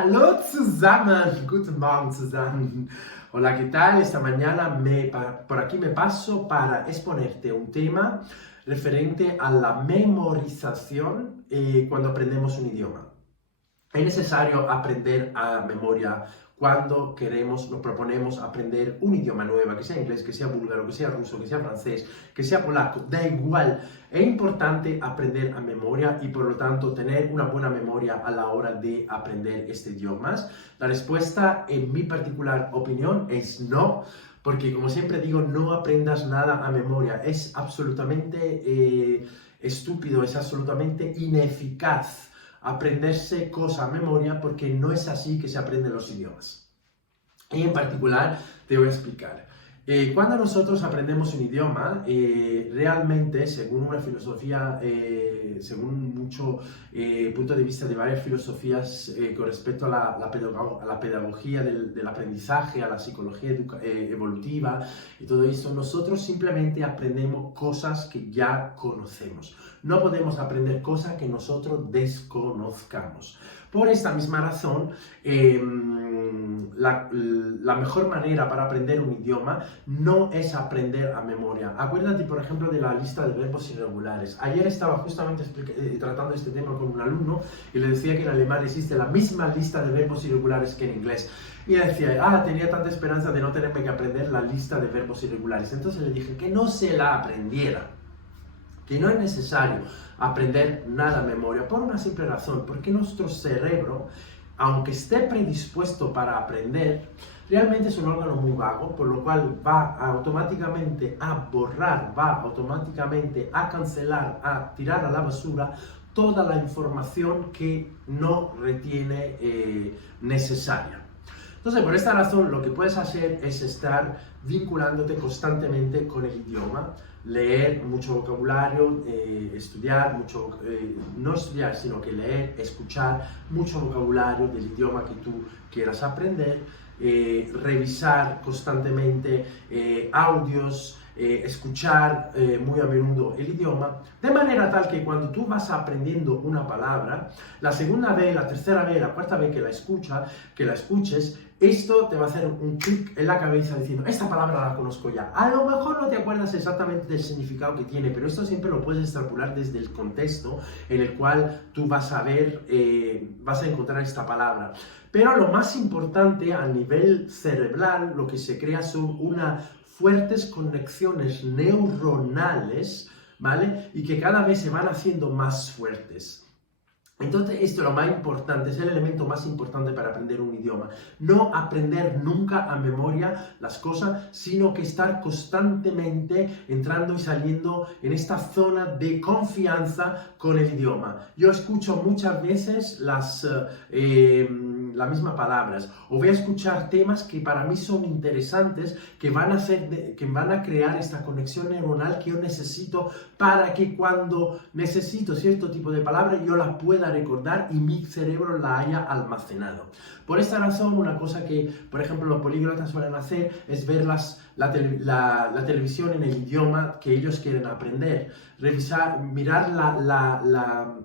Hallo zusammen, guten Morgen zusammen. Hola, ¿qué tal? Esta mañana por aquí me paso para exponerte un tema referente a la memorización cuando aprendemos un idioma. Es necesario aprender a memoria cuando nos proponemos aprender un idioma nuevo, que sea inglés, que sea búlgaro, que sea ruso, que sea francés, que sea polaco, da igual. Es importante aprender a memoria y por lo tanto tener una buena memoria a la hora de aprender este idioma. La respuesta, en mi particular opinión, es no. Porque como siempre digo, no aprendas nada a memoria. Es absolutamente estúpido, es absolutamente ineficaz aprenderse cosas a memoria porque no es así que se aprenden los idiomas. Y en particular te voy a explicar. Cuando nosotros aprendemos un idioma, realmente, según una filosofía, según mucho punto de vista de varias filosofías con respecto a la pedagogía del aprendizaje, a la psicología evolutiva y todo esto, nosotros simplemente aprendemos cosas que ya conocemos. No podemos aprender cosas que nosotros desconozcamos. Por esta misma razón, la mejor manera para aprender un idioma no es aprender a memoria. Acuérdate, por ejemplo, de la lista de verbos irregulares. Ayer estaba justamente tratando este tema con un alumno y le decía que en alemán existe la misma lista de verbos irregulares que en inglés. Y decía, tenía tanta esperanza de no tenerme que aprender la lista de verbos irregulares. Entonces le dije que no se la aprendiera, que no es necesario aprender nada a memoria, por una simple razón, porque nuestro cerebro, aunque esté predispuesto para aprender, realmente es un órgano muy vago, por lo cual va automáticamente a borrar, va automáticamente a cancelar, a tirar a la basura toda la información que no retiene necesaria. Entonces, por esta razón, lo que puedes hacer es estar vinculándote constantemente con el idioma, leer mucho vocabulario, estudiar mucho, no estudiar, sino que leer, escuchar mucho vocabulario del idioma que tú quieras aprender, revisar constantemente audios, escuchar muy a menudo el idioma, de manera tal que cuando tú vas aprendiendo una palabra, la segunda vez, la tercera vez, la cuarta vez que la escuches, esto te va a hacer un clic en la cabeza diciendo, esta palabra la conozco ya. A lo mejor no te acuerdas exactamente del significado que tiene, pero esto siempre lo puedes extrapolar desde el contexto en el cual tú vas a ver, vas a encontrar esta palabra. Pero lo más importante a nivel cerebral, lo que se crea son unas fuertes conexiones neuronales, ¿vale? Y que cada vez se van haciendo más fuertes. Entonces, esto es lo más importante, es el elemento más importante para aprender un idioma. No aprender nunca a memoria las cosas, sino que estar constantemente entrando y saliendo en esta zona de confianza con el idioma. Yo escucho muchas veces las mismas palabras, o voy a escuchar temas que para mí son interesantes, que van a crear esta conexión neuronal que yo necesito para que cuando necesito cierto tipo de palabra yo la pueda recordar y mi cerebro la haya almacenado. Por esta razón, una cosa que, por ejemplo, los políglotas suelen hacer es ver la televisión en el idioma que ellos quieren aprender, mirar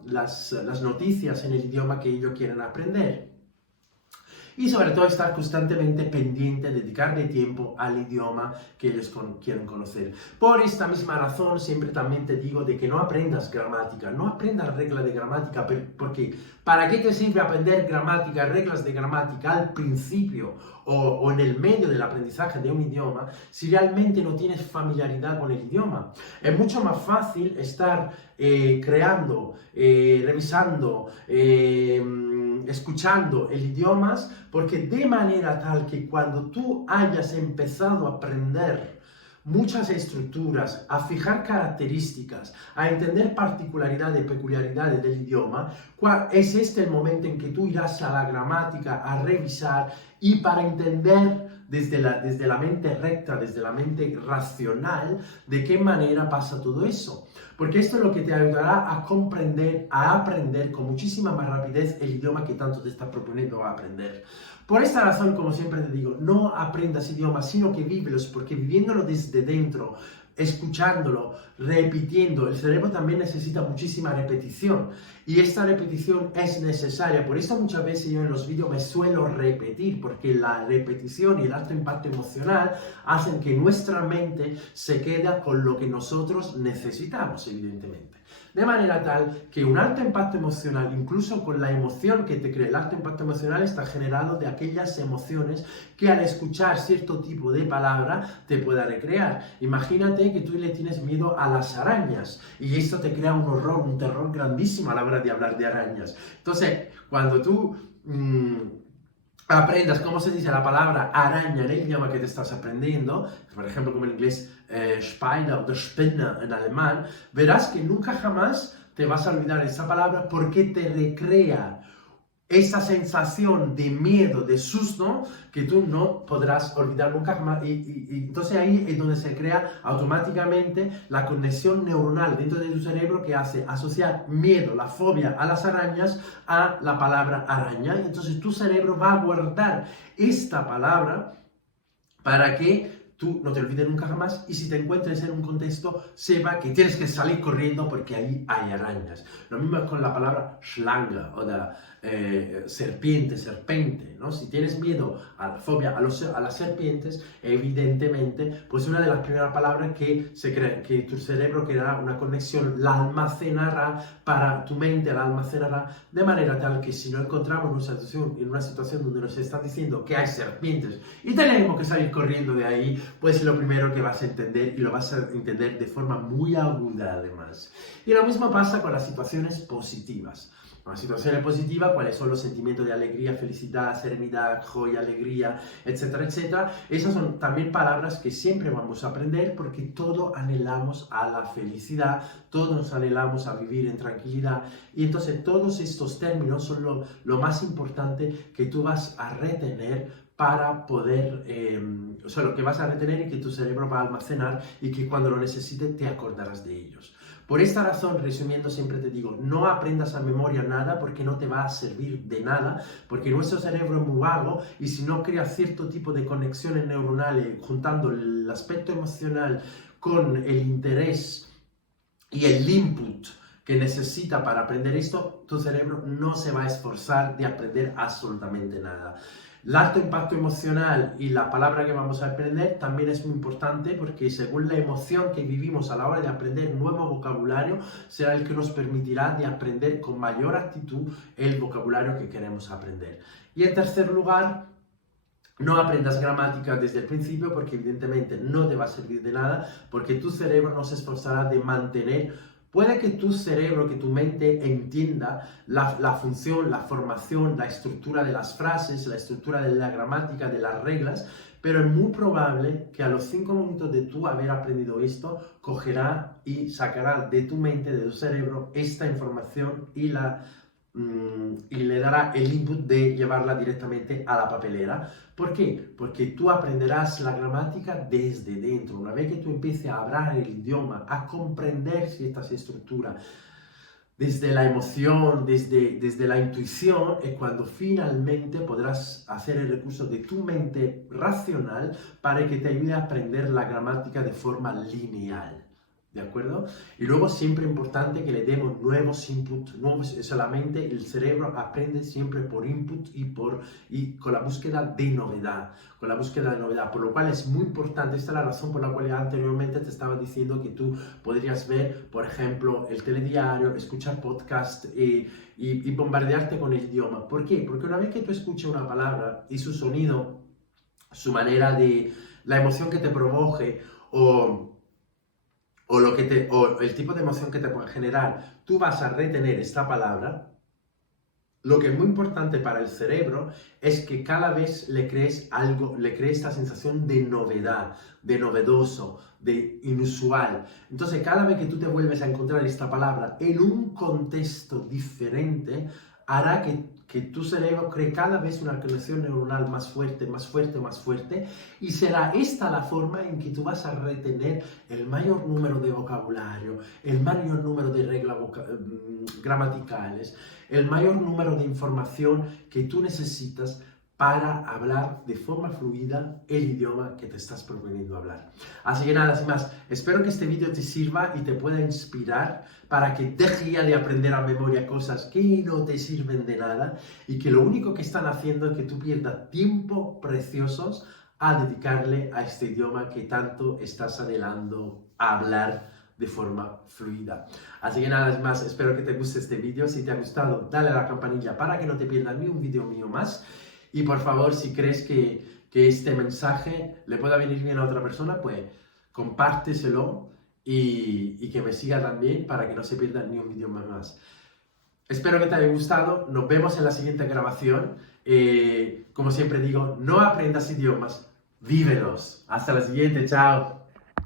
las noticias en el idioma que ellos quieren aprender. Y sobre todo estar constantemente pendiente, dedicarle tiempo al idioma que ellos quieren conocer. Por esta misma razón, siempre también te digo de que no aprendas gramática, no aprendas reglas de gramática, porque ¿para qué te sirve aprender gramática, reglas de gramática al principio o en el medio del aprendizaje de un idioma si realmente no tienes familiaridad con el idioma? Es mucho más fácil estar creando, revisando, escuchando el idioma, porque de manera tal que cuando tú hayas empezado a aprender muchas estructuras, a fijar características, a entender particularidades y peculiaridades del idioma, es este el momento en que tú irás a la gramática, a revisar y para entender desde la mente recta, desde la mente racional, de qué manera pasa todo eso. Porque esto es lo que te ayudará a comprender, a aprender con muchísima más rapidez el idioma que tanto te estás proponiendo aprender. Por esta razón, como siempre te digo, no aprendas idiomas, sino que vívelos, porque viviéndolo desde dentro, escuchándolo, repitiendo. El cerebro también necesita muchísima repetición y esta repetición es necesaria. Por eso muchas veces yo en los vídeos me suelo repetir, porque la repetición y el alto impacto emocional hacen que nuestra mente se quede con lo que nosotros necesitamos, evidentemente. De manera tal que un alto impacto emocional, incluso con la emoción que te crea, el alto impacto emocional está generado de aquellas emociones que al escuchar cierto tipo de palabra te pueda recrear. Imagínate que tú le tienes miedo a las arañas y esto te crea un horror, un terror grandísimo a la hora de hablar de arañas. Entonces, cuando tú aprendas cómo se dice la palabra araña en el idioma que te estás aprendiendo, por ejemplo como en inglés Spider o Spinne en alemán, verás que nunca jamás te vas a olvidar esa palabra porque te recrea esa sensación de miedo, de susto, que tú no podrás olvidar nunca jamás. Y entonces ahí es donde se crea automáticamente la conexión neuronal dentro de tu cerebro que hace asociar miedo, la fobia a las arañas, a la palabra araña. Y entonces tu cerebro va a guardar esta palabra para que tú no te olvides nunca jamás y si te encuentres en un contexto, sepa que tienes que salir corriendo porque ahí hay arañas. Lo mismo es con la palabra Schlange o serpiente, ¿no? Si tienes miedo a la fobia a las serpientes, evidentemente, pues una de las primeras palabras que tu cerebro creará una conexión, la almacenará para tu mente, la almacenará de manera tal que si nos encontramos en una situación donde nos están diciendo que hay serpientes y tenemos que salir corriendo de ahí, pues lo primero que vas a entender, y lo vas a entender de forma muy aguda además. Y lo mismo pasa con las situaciones positivas. Las situaciones positivas, ¿cuáles son los sentimientos de alegría, felicidad, serenidad, joya, alegría, etcétera, etcétera? Esas son también palabras que siempre vamos a aprender porque todos anhelamos a la felicidad, todos anhelamos a vivir en tranquilidad y entonces todos estos términos son lo más importante que tú vas a retener para poder, o sea, lo que vas a retener y que tu cerebro va a almacenar y que cuando lo necesites te acordarás de ellos. Por esta razón, resumiendo, siempre te digo, no aprendas a memoria nada porque no te va a servir de nada, porque nuestro cerebro es muy vago y si no creas cierto tipo de conexiones neuronales juntando el aspecto emocional con el interés y el input que necesita para aprender esto, tu cerebro no se va a esforzar de aprender absolutamente nada. El alto impacto emocional y la palabra que vamos a aprender también es muy importante porque según la emoción que vivimos a la hora de aprender nuevo vocabulario será el que nos permitirá de aprender con mayor actitud el vocabulario que queremos aprender. Y en tercer lugar, no aprendas gramática desde el principio porque evidentemente no te va a servir de nada porque tu cerebro no se esforzará de mantener. Puede que tu cerebro, que tu mente entienda la función, la formación, la estructura de las frases, la estructura de la gramática, de las reglas, pero es muy probable que a los 5 minutos de tú haber aprendido esto, cogerá y sacará de tu mente, de tu cerebro, esta información y le dará el input de llevarla directamente a la papelera. ¿Por qué? Porque tú aprenderás la gramática desde dentro. Una vez que tú empieces a hablar el idioma, a comprender ciertas estructuras, desde la emoción, desde la intuición, es cuando finalmente podrás hacer el recurso de tu mente racional para que te ayude a aprender la gramática de forma lineal. ¿De acuerdo? Y luego siempre es importante que le demos nuevos inputs, solamente el cerebro aprende siempre por input y con la búsqueda de novedad, por lo cual es muy importante, esta es la razón por la cual anteriormente te estaba diciendo que tú podrías ver, por ejemplo, el telediario, escuchar podcast y bombardearte con el idioma. ¿Por qué? Porque una vez que tú escuches una palabra y su sonido, su manera de, la emoción que te provoque o el tipo de emoción que te puede generar, tú vas a retener esta palabra. Lo que es muy importante para el cerebro es que cada vez le crees esta sensación de novedad, de novedoso, de inusual. Entonces, cada vez que tú te vuelves a encontrar esta palabra en un contexto diferente, hará que tu cerebro cree cada vez una conexión neuronal más fuerte, más fuerte, más fuerte, y será esta la forma en que tú vas a retener el mayor número de vocabulario, el mayor número de reglas gramaticales, el mayor número de información que tú necesitas para hablar de forma fluida el idioma que te estás proponiendo hablar. Así que nada, sin más, espero que este vídeo te sirva y te pueda inspirar para que dejes ya de aprender a memoria cosas que no te sirven de nada y que lo único que están haciendo es que tú pierdas tiempo preciosos a dedicarle a este idioma que tanto estás anhelando a hablar de forma fluida. Así que nada más, espero que te guste este vídeo. Si te ha gustado, dale a la campanilla para que no te pierdas ni un vídeo mío más. Y por favor, si crees que este mensaje le pueda venir bien a otra persona, pues compárteselo y que me siga también para que no se pierda ni un vídeo más. Espero que te haya gustado. Nos vemos en la siguiente grabación. Como siempre digo, no aprendas idiomas, vívelos. Hasta la siguiente, chao.